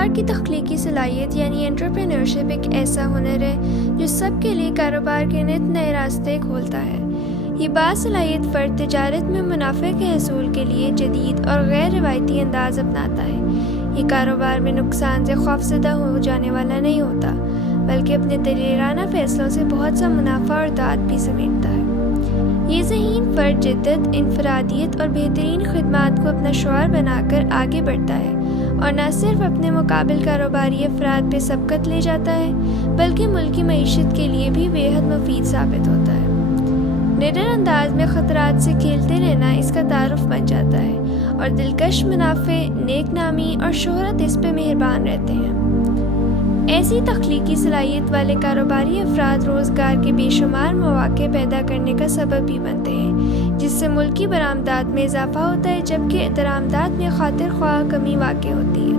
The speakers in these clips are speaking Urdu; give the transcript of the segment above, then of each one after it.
کاروبار کی تخلیقی صلاحیت یعنی انٹرپرینورشپ ایک ایسا ہنر ہے جو سب کے لیے کاروبار کے نت نئے راستے کھولتا ہے۔ یہ باصلاحیت فرد تجارت میں منافع کے حصول کے لیے جدید اور غیر روایتی انداز اپناتا ہے۔ یہ کاروبار میں نقصان سے خوفزدہ ہو جانے والا نہیں ہوتا، بلکہ اپنے دلیرانہ فیصلوں سے بہت سا منافع اور داد بھی سمیٹتا ہے۔ یہ ذہین فرد جدت، انفرادیت اور بہترین خدمات کو اپنا شعار بنا کر آگے بڑھتا ہے اور نہ صرف اپنے مقابل کاروباری افراد پہ سبقت لے جاتا ہے بلکہ ملکی معیشت کے لیے بھی بے حد مفید ثابت ہوتا ہے۔ نڈر انداز میں خطرات سے کھیلتے رہنا اس کا تعارف بن جاتا ہے اور دلکش منافع، نیک نامی اور شہرت اس پہ مہربان رہتے ہیں۔ ایسی تخلیقی صلاحیت والے کاروباری افراد روزگار کے بے شمار مواقع پیدا کرنے کا سبب بھی بنتے ہیں، جس سے ملکی برآمدات میں اضافہ ہوتا ہے جبکہ درآمدات میں خاطر خواہ کمی واقع ہوتی ہے۔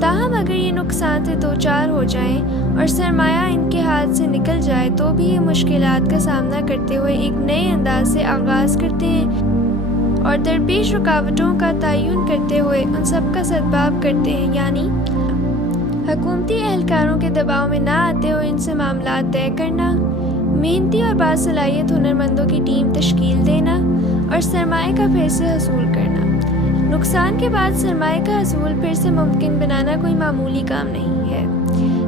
تاہم اگر یہ نقصان سے دوچار ہو جائیں اور سرمایہ ان کے ہاتھ سے نکل جائے تو بھی یہ مشکلات کا سامنا کرتے ہوئے ایک نئے انداز سے آغاز کرتے ہیں اور درپیش رکاوٹوں کا تعین کرتے ہوئے ان سب کا سدباب کرتے ہیں، یعنی حکومتی اہلکاروں کے دباؤ میں نہ آتے ہوئے ان سے معاملات طے کرنا، محنتی اور باصلاحیت ہنرمندوں کی ٹیم تشکیل دینا اور سرمایہ کا پھر سے حصول کرنا۔ نقصان کے بعد سرمایہ کا حصول پھر سے ممکن بنانا کوئی معمولی کام نہیں ہے،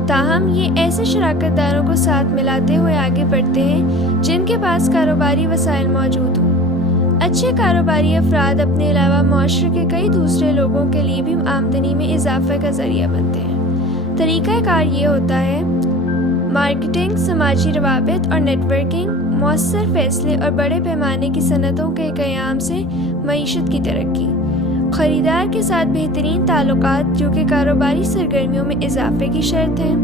تاہم یہ ایسے شراکت داروں کو ساتھ ملاتے ہوئے آگے بڑھتے ہیں جن کے پاس کاروباری وسائل موجود ہوں۔ اچھے کاروباری افراد اپنے علاوہ معاشرے کے کئی دوسرے لوگوں کے لیے بھی آمدنی میں اضافے کا ذریعہ بنتے ہیں۔ طریقہ کار یہ ہوتا ہے: مارکیٹنگ، سماجی روابط اور نیٹ ورکنگ، مؤثر فیصلے اور بڑے پیمانے کی صنعتوں کے قیام سے معیشت کی ترقی، خریدار کے ساتھ بہترین تعلقات جو کہ کاروباری سرگرمیوں میں اضافے کی شرط ہیں۔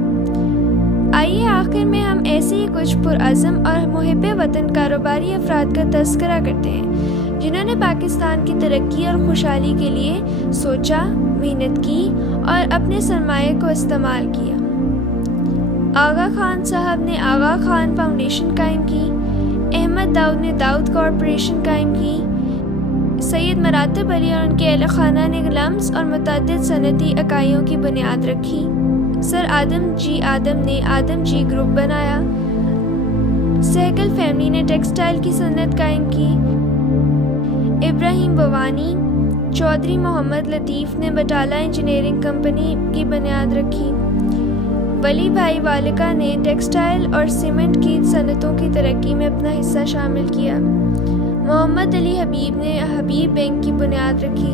آئیے آخر میں ہم ایسے ہی کچھ پرعزم اور محب وطن کاروباری افراد کا تذکرہ کرتے ہیں جنہوں نے پاکستان کی ترقی اور خوشحالی کے لیے سوچا، محنت کی اور اپنے سرمایہ کو استعمال کیا۔ آغا خان صاحب نے آغا خان فاؤنڈیشن قائم کی، احمد داؤد نے داؤد کارپوریشن قائم کی، سید مراتب علی اور ان کے اہل خانہ نے لمس اور متعدد صنعتی اکائیوں کی بنیاد رکھی، سر آدم جی آدم نے آدم جی گروپ بنایا، سہگل فیملی نے ٹیکسٹائل کی صنعت قائم کی، ابراہیم بوانی، چودھری محمد لطیف نے بٹالہ انجینئرنگ کمپنی کی بنیاد رکھی، ولی بھائی والکا نے ٹیکسٹائل اور سیمنٹ کی صنعتوں کی ترقی میں اپنا حصہ شامل کیا، محمد علی حبیب نے حبیب بینک کی بنیاد رکھی،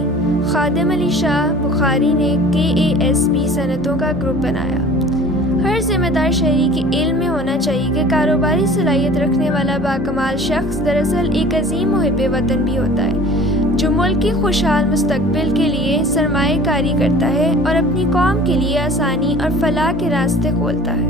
خادم علی شاہ بخاری نے KASB صنعتوں کا گروپ بنایا۔ ہر ذمہ دار شہری کے علم میں ہونا چاہیے کہ کاروباری صلاحیت رکھنے والا باکمال شخص دراصل ایک عظیم محب وطن بھی ہوتا ہے جو ملک کی خوشحال مستقبل کے لیے سرمایہ کاری کرتا ہے اور اپنی قوم کے لیے آسانی اور فلاح کے راستے کھولتا ہے۔